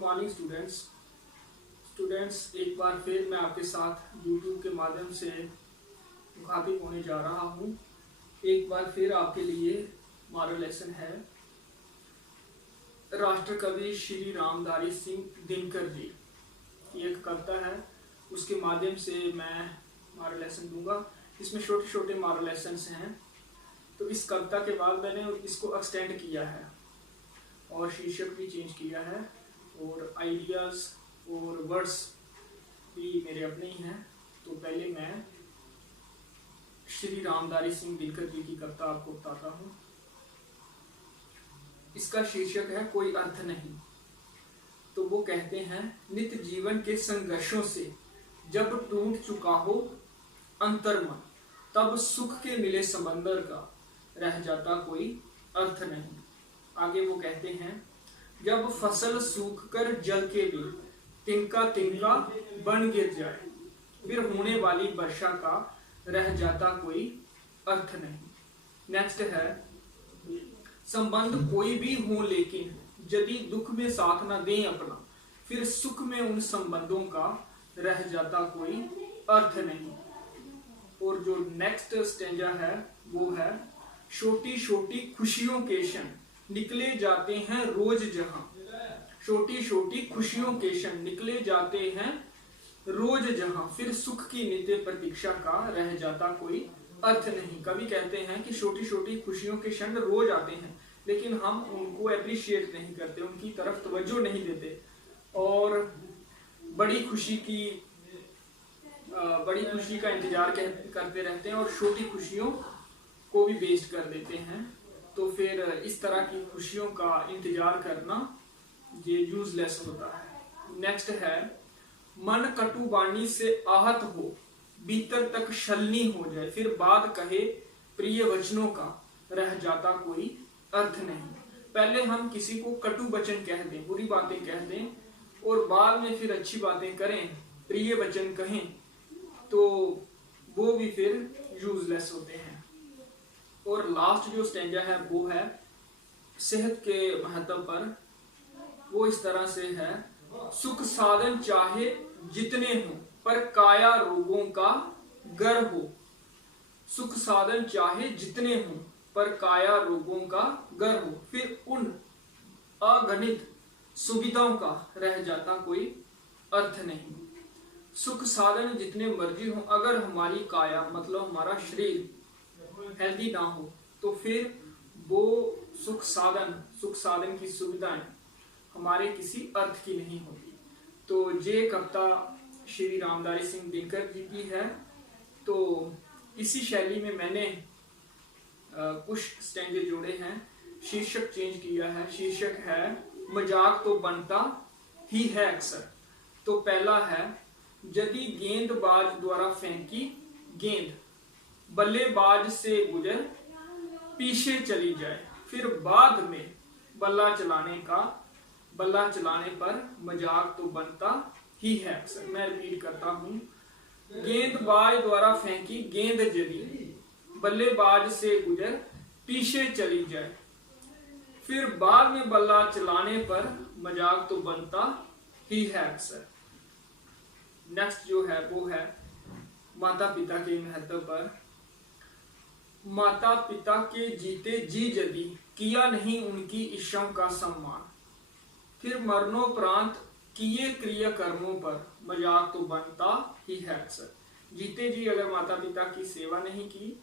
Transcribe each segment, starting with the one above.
Morning students एक बार फिर मैं आपके साथ YouTube के माध्यम से मुखातिब होने जा रहा हूँ। एक बार फिर आपके लिए हमारा लेसन है राष्ट्र कवि श्री रामधारी सिंह दिनकर जी की एक कविता है, उसके माध्यम से मैं हमारा लेसन दूंगा। इसमें छोटे छोटे हमारे लेसन्स हैं, तो इस कविता के बाद मैंने इसको एक्सटेंड किया है और शीर्षक भी चेंज किया है और आइडियाज़ और वर्ड्स भी मेरे अपने ही हैं। तो पहले मैं श्री रामधारी सिंह दिनकर जी की कविता आपको बताता हूँ। इसका शीर्षक है कोई अर्थ नहीं। तो वो कहते हैं, नित्य जीवन के संघर्षों से जब टूट चुका हो अंतर्मन, तब सुख के मिले समंदर का रह जाता कोई अर्थ नहीं। आगे वो कहते हैं, जब फसल सूख कर जल के भी तिनका तिनका बन गिर जाए, फिर होने वाली वर्षा का रह जाता कोई अर्थ नहीं। नेक्स्ट है, संबंध कोई भी हो लेकिन यदि दुख में साथ न दें अपना, फिर सुख में उन संबंधों का रह जाता कोई अर्थ नहीं। और जो नेक्स्ट स्टेंजा है वो है, छोटी छोटी खुशियों के क्षण निकले जाते हैं रोज जहां, छोटी छोटी खुशियों के क्षण निकले जाते हैं रोज जहां, फिर सुख की नित्य प्रतीक्षा का रह जाता कोई अर्थ नहीं। कवि कहते हैं कि छोटी छोटी खुशियों के क्षण रोज आते हैं, लेकिन हम उनको अप्रिशिएट नहीं करते, उनकी तरफ तवज्जो नहीं देते और बड़ी खुशी का इंतजार करते रहते हैं और छोटी खुशियों को भी वेस्ट कर देते हैं। तो फिर इस तरह की खुशियों का इंतजार करना ये यूजलेस होता है। नेक्स्ट है, मन कटु वाणी से आहत हो, भीतर तक छलनी हो जाए, फिर बात कहे प्रिय वचनों का रह जाता कोई अर्थ नहीं। पहले हम किसी को कटु वचन कह दें, बुरी बातें कह दें और बाद में फिर अच्छी बातें करें, प्रिय वचन कहें, तो वो भी फिर यूजलेस होते हैं। और लास्ट जो स्टेंजा है वो है सेहत के महत्व पर। वो इस तरह से है, सुख साधन चाहे जितने हो पर काया रोगों का गर हो, सुख साधन चाहे जितने हो पर काया रोगों का गर हो, फिर उन अगणित सुविधाओं का रह जाता कोई अर्थ नहीं। सुख साधन जितने मर्जी हो, अगर हमारी काया मतलब हमारा शरीर हेल्दी ना हो तो फिर वो सुख साधन की सुविधाएं हमारे किसी अर्थ की नहीं होगी। तो ये कविता श्री रामधारी सिंह दिनकर जी की है। तो इसी शैली में मैंने कुछ स्टेंजे जोड़े हैं, शीर्षक चेंज किया है। शीर्षक है, मजाक तो बनता ही है अक्सर। तो पहला है, यदि गेंदबाज द्वारा फेंकी गेंद बल्लेबाज से गुजर पीछे चली जाए, फिर बाद में बल्ला चलाने पर मजाक तो बनता ही है अक्सर। मैं रिपीट करता हूं, गेंदबाज द्वारा फेंकी गेंद यदि बल्लेबाज से गुजर पीछे चली जाए, फिर बाद में बल्ला चलाने पर मजाक तो बनता ही है अक्सर। नेक्स्ट जो है वो है माता पिता के महत्व पर। माता पिता के जीते जी यदि किया नहीं उनकी इच्छाओं का सम्मान, फिर मरणोपरांत किए क्रिया कर्मों पर मजाक तो बनता ही है अक्सर। जीते जी अगर माता पिता की सेवा नहीं की,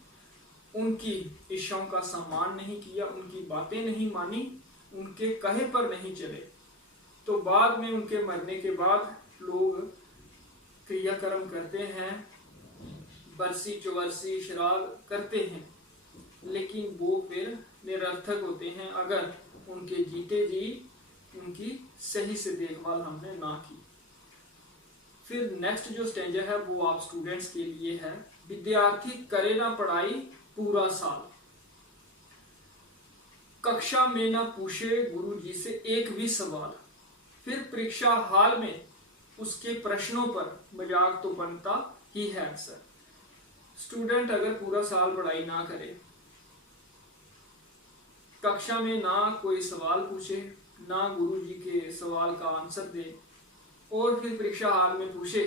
उनकी इच्छाओं का सम्मान नहीं किया, उनकी बातें नहीं मानी, उनके कहे पर नहीं चले, तो बाद में उनके मरने के बाद लोग क्रियाकर्म करते हैं, बरसी चौबरसी श्राद्ध करते हैं, लेकिन वो फिर निरर्थक होते हैं अगर उनके जीते जी उनकी सही से देखभाल हमने ना की। फिर नेक्स्ट जो स्टेंजा है वो आप स्टूडेंट्स के लिए है, विद्यार्थी करे ना पढ़ाई पूरा साल, कक्षा में ना पूछे गुरुजी से एक भी सवाल, फिर परीक्षा हाल में उसके प्रश्नों पर मजाक तो बनता ही है अक्सर। स्टूडेंट अगर पूरा साल पढ़ाई ना करे, कक्षा में ना कोई सवाल पूछे ना गुरु जी के सवाल का आंसर दे और फिर परीक्षा हाल में पूछे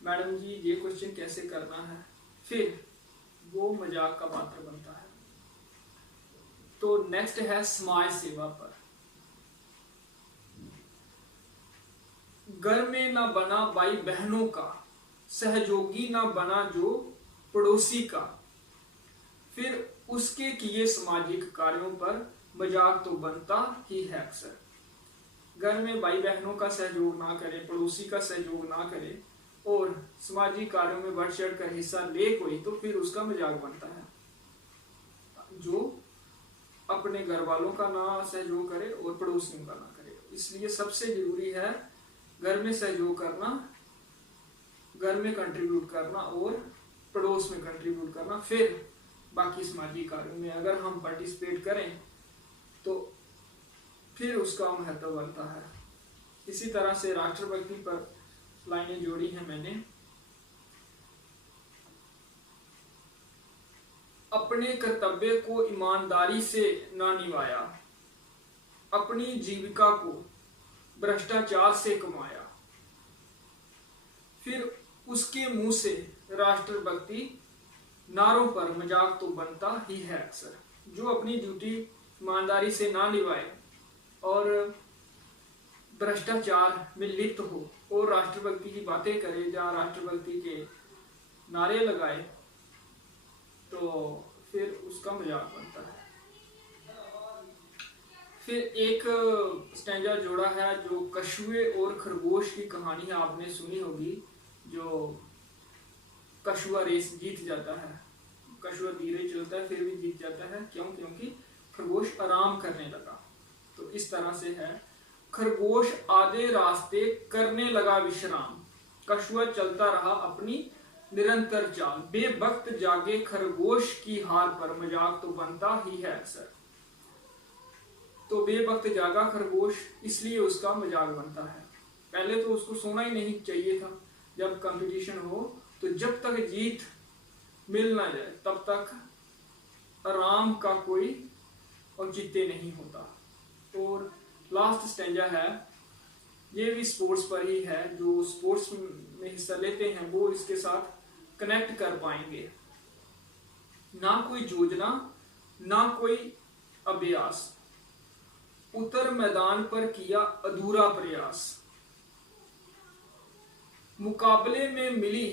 मैडम जी ये क्वेश्चन कैसे करना है, फिर वो मजाक का पात्र बनता है। तो नेक्स्ट है समाज सेवा पर। घर में ना बना भाई बहनों का, सहयोगी ना बना जो पड़ोसी का, फिर उसके किए सामाजिक कार्यों पर मजाक तो बनता ही है अक्सर। घर में भाई बहनों का सहयोग ना करे, पड़ोसी का सहयोग ना करे और सामाजिक कार्यों में बढ़ चढ़ कर हिस्सा ले कोई, तो फिर उसका मजाक बनता है। जो अपने घर वालों का ना सहयोग करे और पड़ोसियों का ना करे। इसलिए सबसे जरूरी है घर में सहयोग करना, घर में कंट्रीब्यूट करना और पड़ोस में कंट्रीब्यूट करना। फिर बाकी सामाजिक कार्यों में अगर हम पार्टिसिपेट करें तो फिर उसका महत्व बनता है। इसी तरह से राष्ट्रभक्ति पर लाइनें जोड़ी हैं मैंने। अपने कर्तव्य को ईमानदारी से ना निभाया, अपनी जीविका को भ्रष्टाचार से कमाया, फिर उसके मुंह से राष्ट्रभक्ति नारों पर मजाक तो बनता ही है अक्सर। जो अपनी ड्यूटी ईमानदारी से ना निभाए और भ्रष्टाचार में लिप्त हो और राष्ट्रभक्ति की बातें करे, जहाँ राष्ट्रभक्ति के नारे लगाए, तो फिर उसका मजाक बनता है। फिर एक स्टैंजा जोड़ा है जो कछुए और खरगोश की कहानी आपने सुनी होगी। जो कछुआ रेस जीत जाता है, कछुआ धीरे चलता है फिर भी जीत जाता है, क्यों? क्योंकि खरगोश आराम करने लगा। तो इस तरह से है, खरगोश आधे रास्ते करने लगा विश्राम, कछुआ चलता रहा अपनी निरंतर चाल, बेवक्त जागे खरगोश की हार पर मजाक तो बनता ही है अक्सर। तो बेवक्त जागा खरगोश, इसलिए उसका मजाक बनता है। पहले तो उसको सोना ही नहीं चाहिए था। जब कंपटीशन हो तो जब तक जीत मिल ना जाए तब तक आराम का कोई औचित्य नहीं होता। और लास्ट स्टेंजा है, ये भी स्पोर्ट्स पर ही है। जो स्पोर्ट्स में हिस्सा लेते हैं वो इसके साथ कनेक्ट कर पाएंगे। ना कोई योजना ना कोई अभ्यास, उतर मैदान पर किया अधूरा प्रयास, मुकाबले में मिली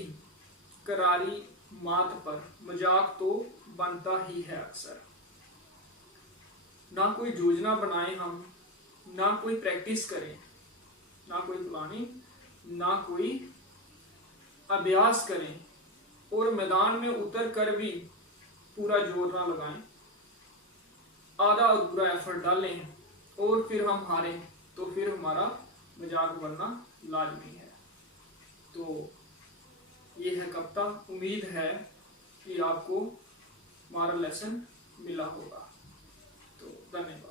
करारी मात पर मजाक तो बनता ही है अक्सर। ना कोई योजना बनाए हम, ना कोई प्रैक्टिस करें, ना कोई प्लानिंग, ना कोई अभ्यास करें और मैदान में उतर कर भी पूरा जोर ना लगाएं, आधा अधूरा एफर्ट डालें और फिर हम हारें, तो फिर हमारा मजाक बनना लाजमी है। तो ये है कविता। उम्मीद है कि आपको हमारा लेसन मिला होगा। तो धन्यवाद।